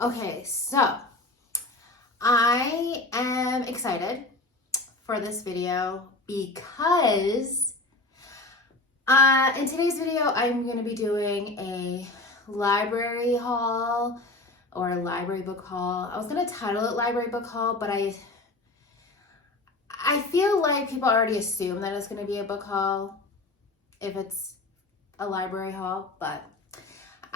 Okay, so I am excited for this video because in today's video, I'm going to be doing a library haul or a library book haul. I was going to title it library book haul, but I feel like people already assume that it's going to be a book haul if it's a library haul, but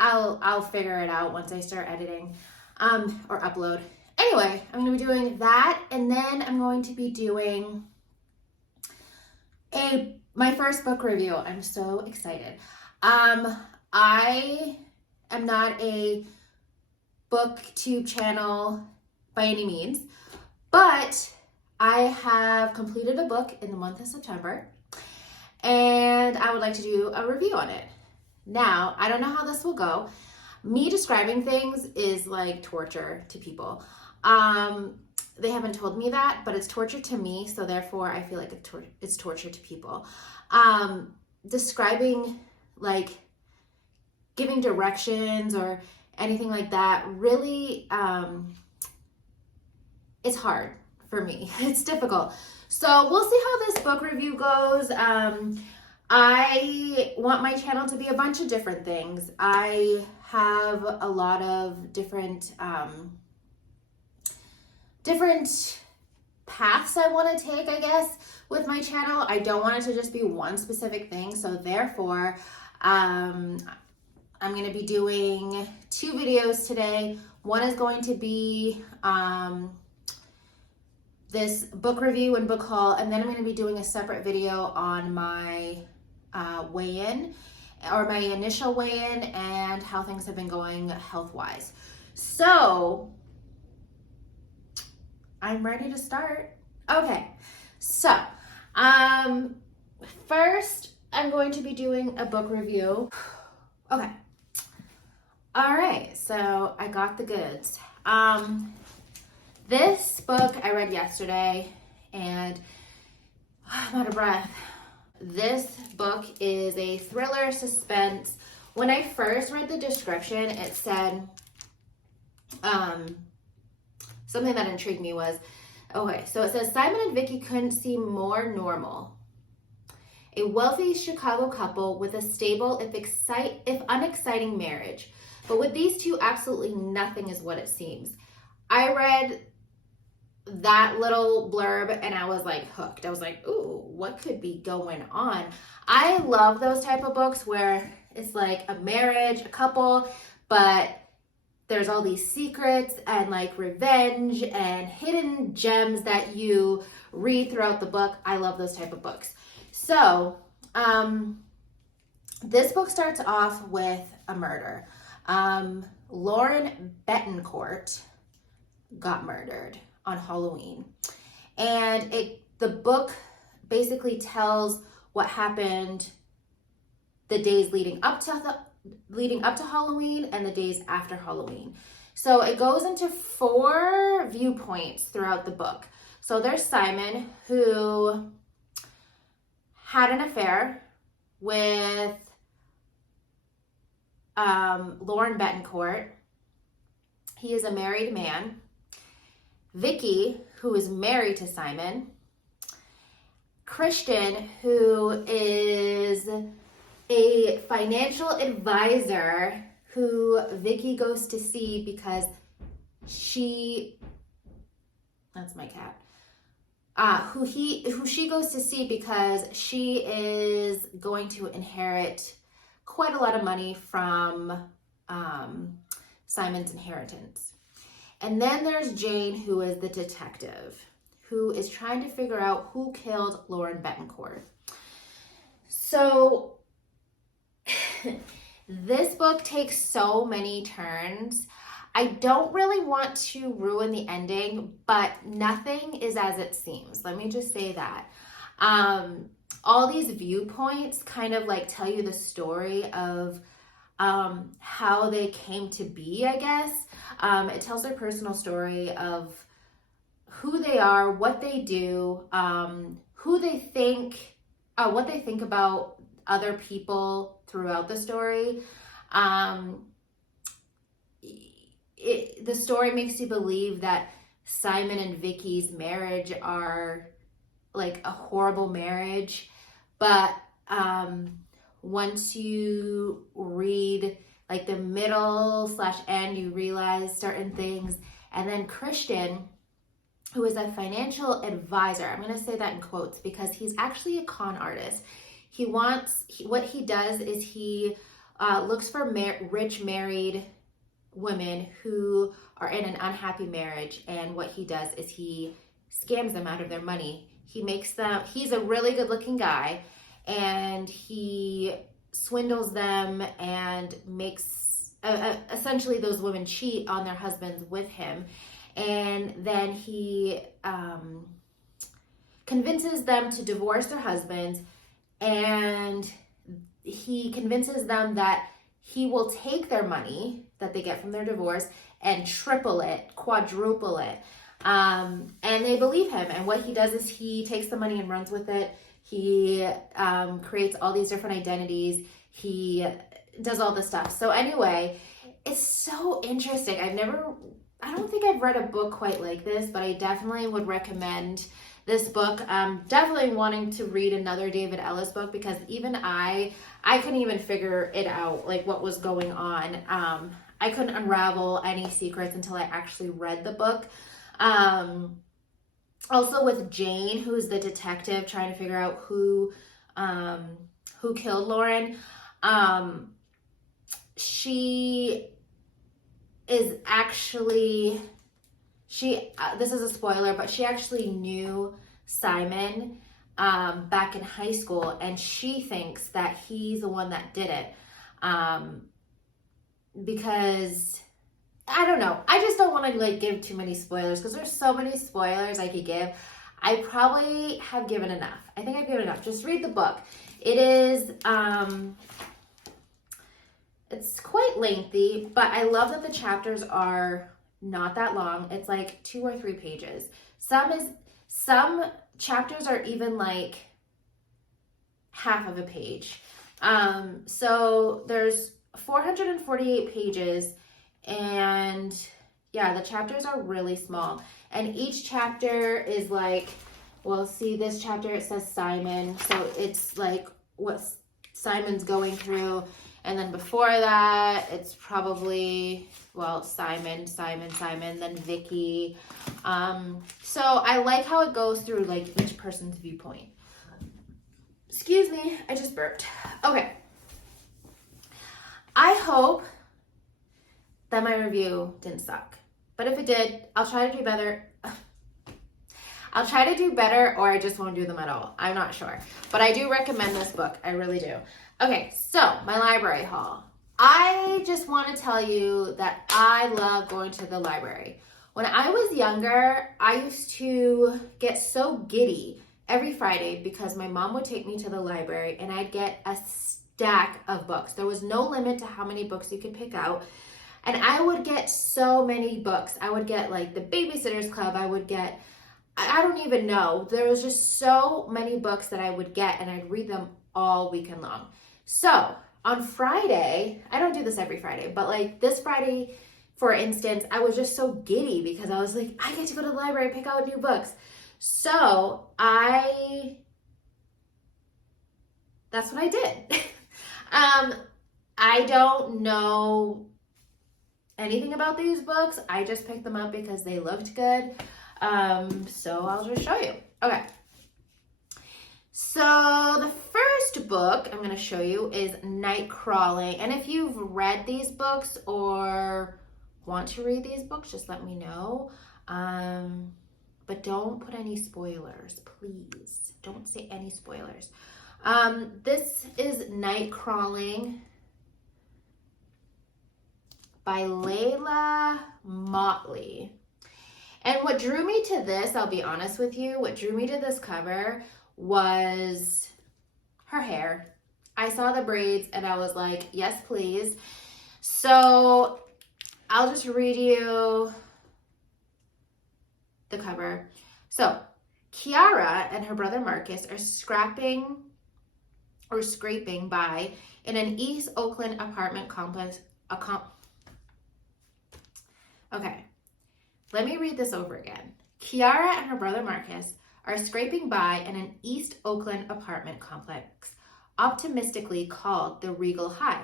I'll figure it out once I start editing or upload. Anyway, I'm going to be doing that, and then I'm going to be doing my first book review. I'm so excited. I am not a booktube channel by any means, but I have completed a book in the month of September, and I would like to do a review on it. Now, I don't know how this will go. Me describing things is like torture to people. They haven't told me that, but it's torture to me, so therefore I feel like it's torture to people. Describing, like, giving directions or anything like that, really, it's hard for me. It's difficult. So we'll see how this book review goes. I want my channel to be a bunch of different things. I have a lot of different paths I want to take, I guess, with my channel. I don't want it to just be one specific thing, so therefore I'm going to be doing 2 videos today. One is going to be this book review and book haul, and then I'm going to be doing a separate video on my weigh-in, or my initial weigh-in, and how things have been going health-wise. So I'm ready to start. Okay, so first I'm going to be doing a book review. Okay, all right, so I got the goods. This book I read yesterday, and I'm out of breath. This book is a thriller suspense. When I first read the description, it said something that intrigued me was, okay, so it says, Simon and Vicky couldn't seem more normal. A wealthy Chicago couple with a stable, if unexciting marriage. But with these two, absolutely nothing is what it seems. I read that little blurb and I was like hooked. I was like, ooh, what could be going on? I love those type of books where it's like a marriage, a couple, but there's all these secrets and like revenge and hidden gems that you read throughout the book. I love those type of books. So this book starts off with a murder. Lauren Betancourt got murdered on Halloween, and the book basically tells what happened the days leading up to Halloween and the days after Halloween. So it goes into 4 viewpoints throughout the book. So there's Simon, who had an affair with Lauren Betancourt. He is a married man. Vicky, who is married to Simon. Christian, who is a financial advisor who Vicky goes to see because that's my cat. Who she goes to see because she is going to inherit quite a lot of money from Simon's inheritance. And then there's Jane, who is the detective, who is trying to figure out who killed Lauren Betancourt. So this book takes so many turns. I don't really want to ruin the ending, but nothing is as it seems. Let me just say that. All these viewpoints kind of like tell you the story of how they came to be, I guess. It tells their personal story of who they are, what they do, what they think about other people throughout the story. the story makes you believe that Simon and Vicky's marriage are like a horrible marriage, but once you read like the middle / end, you realize certain things. And then Christian, who is a financial advisor, I'm going to say that in quotes because he's actually a con artist. What he does is he looks for rich married women who are in an unhappy marriage, and what he does is he scams them out of their money. He's a really good looking guy, and he swindles them and makes essentially those women cheat on their husbands with him, and then he convinces them to divorce their husbands, and he convinces them that he will take their money that they get from their divorce and triple it, quadruple it. And they believe him. And what he does is he takes the money and runs with it. He creates all these different identities. He does all this stuff. So anyway, it's so interesting. I don't think I've read a book quite like this, but I definitely would recommend this book. Definitely wanting to read another David Ellis book, because even I couldn't even figure it out, like what was going on. I couldn't unravel any secrets until I actually read the book. Also with Jane, who's the detective trying to figure out who killed Lauren. She is actually, this is a spoiler, but she actually knew Simon back in high school, and she thinks that he's the one that did it. Because I don't know. I just don't want to like give too many spoilers, because there's so many spoilers I could give. I probably have given enough. I think I've given enough. Just read the book. It is, it's quite lengthy, but I love that the chapters are not that long. It's like 2 or 3 pages. Some chapters are even like half of a page. So there's 448 pages, and yeah, the chapters are really small, and each chapter is like, well, see this chapter, it says Simon, so it's like what Simon's going through, and then before that it's probably, well, Simon, then Vicky. So I like how it goes through like each person's viewpoint. Excuse me, I just burped. Okay. I hope that my review didn't suck. But if it did, I'll try to do better. I'll try to do better, or I just won't do them at all. I'm not sure. But I do recommend this book. I really do. Okay, so my library haul. I just want to tell you that I love going to the library. When I was younger, I used to get so giddy every Friday because my mom would take me to the library and I'd get a stack of books. There was no limit to how many books you could pick out. And I would get so many books. I would get like the Babysitter's Club. I would get, I don't even know. There was just so many books that I would get, and I'd read them all weekend long. So on Friday, I don't do this every Friday, but like this Friday, for instance, I was just so giddy because I was like, I get to go to the library and pick out new books. So that's what I did. I don't know anything about these books. I just picked them up because they looked good. So I'll just show you. Okay. So the first book I'm going to show you is Night Crawling. And if you've read these books or want to read these books, just let me know. But don't put any spoilers, please. Don't say any spoilers. This is Night Crawling by Layla Motley. And what drew me to this, I'll be honest with you, what drew me to this cover was her hair. I saw the braids and I was like, yes, please. So I'll just read you the cover. So Kiara and her brother Marcus are scraping by in an East Oakland apartment complex. Okay, let me read this over again. Kiara and her brother Marcus are scraping by in an East Oakland apartment complex, optimistically called the Regal High.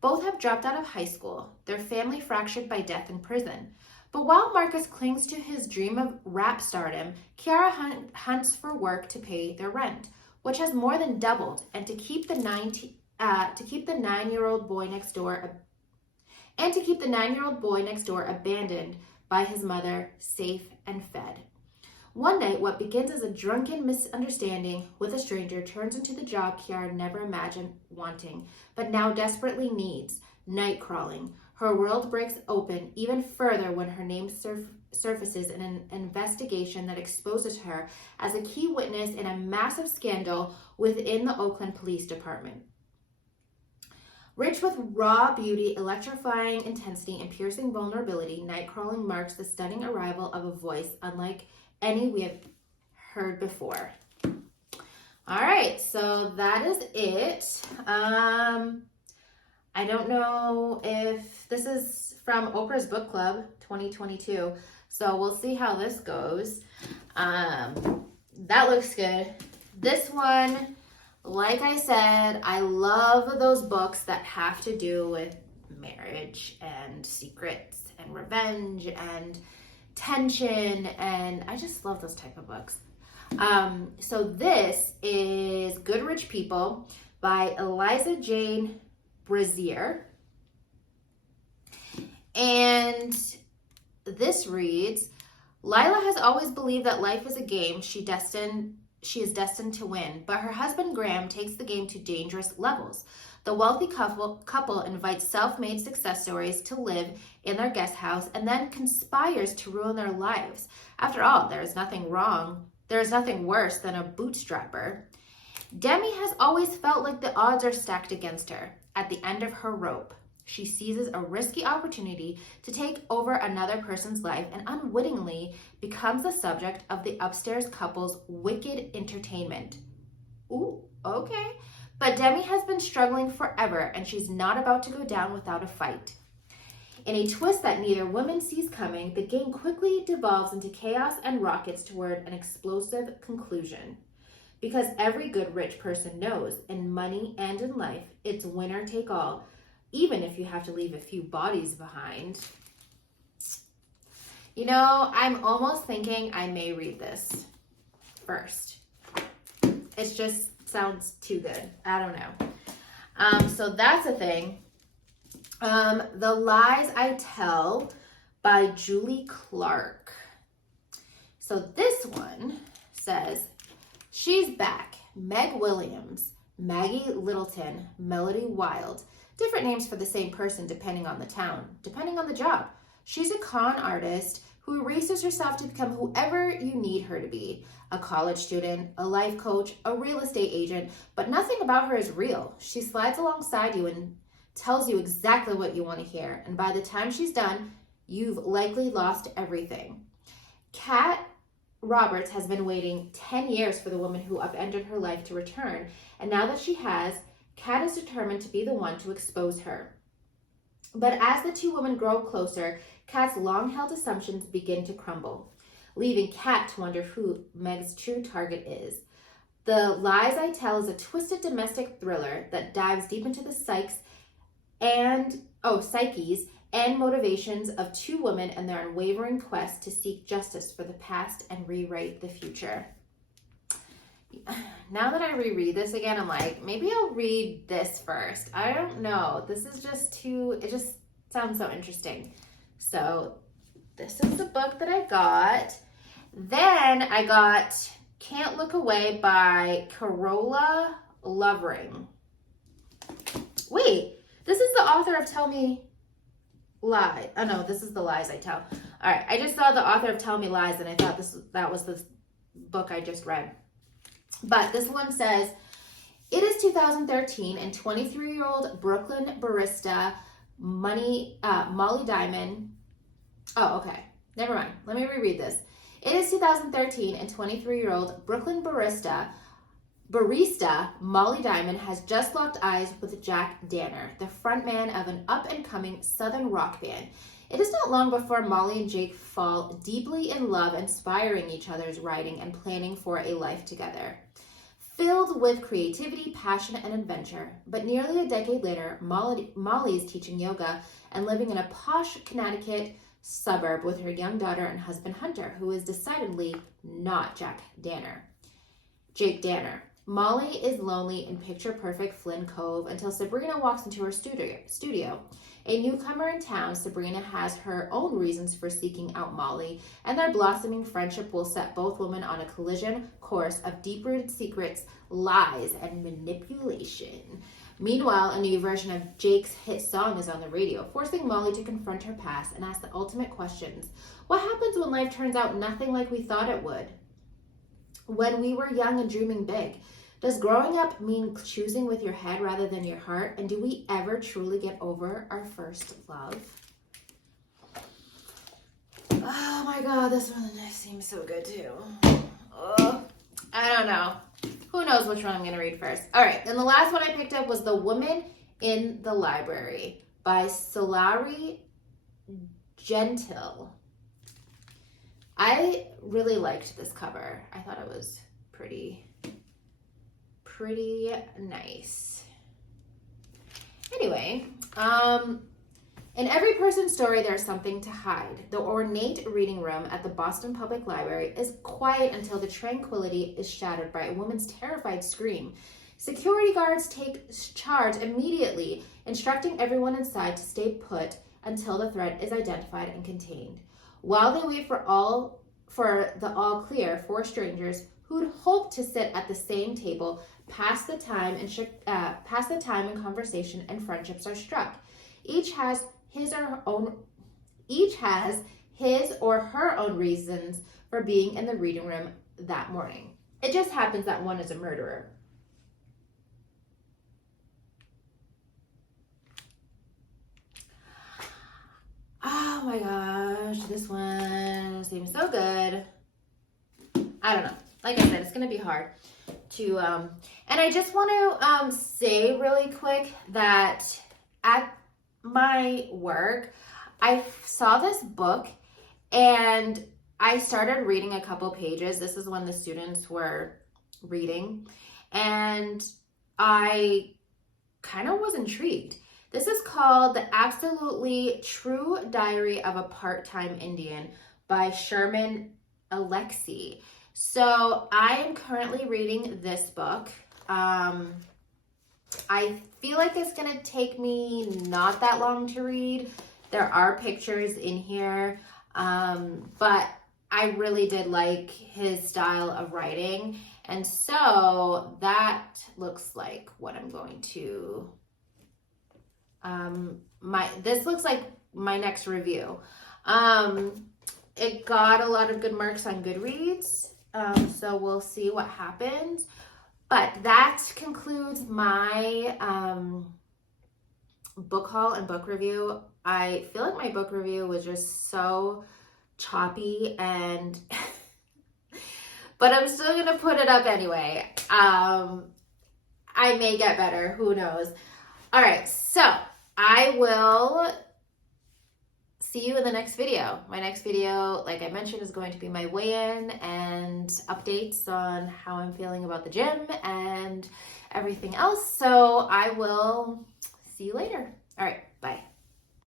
Both have dropped out of high school, their family fractured by death in prison. But while Marcus clings to his dream of rap stardom, Kiara hunts for work to pay their rent, which has more than doubled, and to keep the 9-year-old boy next door abandoned by his mother, safe and fed. One night, what begins as a drunken misunderstanding with a stranger turns into the job Kiara never imagined wanting, but now desperately needs: night crawling. Her world breaks open even further when her name surfaces in an investigation that exposes her as a key witness in a massive scandal within the Oakland Police Department. Rich with raw beauty, electrifying intensity, and piercing vulnerability, Nightcrawling marks the stunning arrival of a voice unlike any we have heard before. All right, so that is it. I don't know if this is from Oprah's Book Club 2022, so we'll see how this goes. That looks good. This one, like I said, I love those books that have to do with marriage and secrets and revenge and tension, and I just love those type of books. So this is Good Rich People by Eliza Jane Brazier, and this reads: Lila has always believed that life is a game she is destined to win, but her husband Graham takes the game to dangerous levels. The wealthy couple invites self-made success stories to live in their guest house and then conspires to ruin their lives. After all, there is nothing worse than a bootstrapper. Demi has always felt like the odds are stacked against her. At the end of her rope, she seizes a risky opportunity to take over another person's life and unwittingly becomes the subject of the upstairs couple's wicked entertainment. Ooh, okay. But Demi has been struggling forever, and she's not about to go down without a fight. In a twist that neither woman sees coming, the game quickly devolves into chaos and rockets toward an explosive conclusion. Because every good rich person knows, in money and in life, it's winner take all, even if you have to leave a few bodies behind. You know, I'm almost thinking I may read this first. It just sounds too good. I don't know. So that's a thing. The Lies I Tell by Julie Clark. So this one says, she's back. Meg Williams, Maggie Littleton, Melody Wild. Different names for the same person depending on the town, depending on the job. She's a con artist who erases herself to become whoever you need her to be. A college student, a life coach, a real estate agent, but nothing about her is real. She slides alongside you and tells you exactly what you want to hear. And by the time she's done, you've likely lost everything. Kat Roberts has been waiting 10 years for the woman who upended her life to return. And now that she has, Kat is determined to be the one to expose her. But as the two women grow closer, Kat's long-held assumptions begin to crumble, leaving Kat to wonder who Meg's true target is. The Lies I Tell is a twisted domestic thriller that dives deep into the psyches and motivations of two women and their unwavering quest to seek justice for the past and rewrite the future. Now that I reread this again, I'm like, maybe I'll read this first. I don't know. This is just it just sounds so interesting. So this is the book that I got. Then I got Can't Look Away by Carola Lovering. Wait, this is the author of Tell Me Lies. Oh no, this is The Lies I Tell. All right, I just saw the author of Tell Me Lies and I thought that was the book I just read. But this one says, it is 2013 and 23-year-old Brooklyn barista Molly Diamond. Oh, okay. Never mind. Let me reread this. It is 2013 and 23-year-old Brooklyn barista Molly Diamond has just locked eyes with Jack Danner, the frontman of an up-and-coming Southern rock band. It is not long before Molly and Jake fall deeply in love, inspiring each other's writing and planning for a life together. Filled with creativity, passion, and adventure. But nearly a decade later, Molly is teaching yoga and living in a posh Connecticut suburb with her young daughter and husband Hunter, who is decidedly not Jake Danner. Molly is lonely in picture-perfect Flynn Cove until Sabrina walks into her studio. A newcomer in town, Sabrina has her own reasons for seeking out Molly, and their blossoming friendship will set both women on a collision course of deep-rooted secrets, lies, and manipulation. Meanwhile, a new version of Jake's hit song is on the radio, forcing Molly to confront her past and ask the ultimate questions. What happens when life turns out nothing like we thought it would? When we were young and dreaming big? Does growing up mean choosing with your head rather than your heart? And do we ever truly get over our first love? Oh my God, this one seems so good too. Oh, I don't know. Who knows which one I'm going to read first? All right, and the last one I picked up was The Woman in the Library by Solari Gentile. I really liked this cover. I thought it was pretty nice. Anyway, in every person's story, there's something to hide. The ornate reading room at the Boston Public Library is quiet until the tranquility is shattered by a woman's terrified scream. Security guards take charge immediately, instructing everyone inside to stay put until the threat is identified and contained. While they wait for the all clear, four strangers who'd hoped to sit at the same table pass the time and conversation and friendships are struck. Each has his or her own reasons for being in the reading room that morning. It just happens that one is a murderer. Oh my gosh, this one seems so good. I don't know. Like I said, it's going to be hard to, and I just want to say really quick that at my work, I saw this book and I started reading a couple pages. This is when the students were reading, and I kind of was intrigued. This is called The Absolutely True Diary of a Part-Time Indian by Sherman Alexie. So I am currently reading this book. I feel like it's going to take me not that long to read. There are pictures in here, but I really did like his style of writing. And so that looks like what I'm going to, this looks like my next review. It got a lot of good marks on Goodreads. So we'll see what happens. But that concludes my book haul and book review. I feel like my book review was just so choppy and but I'm still gonna put it up anyway. I may get better, who knows. All right, so I will see you in the next video. My next video, like I mentioned, is going to be my weigh-in and updates on how I'm feeling about the gym and everything else. So I will see you later. All right, bye.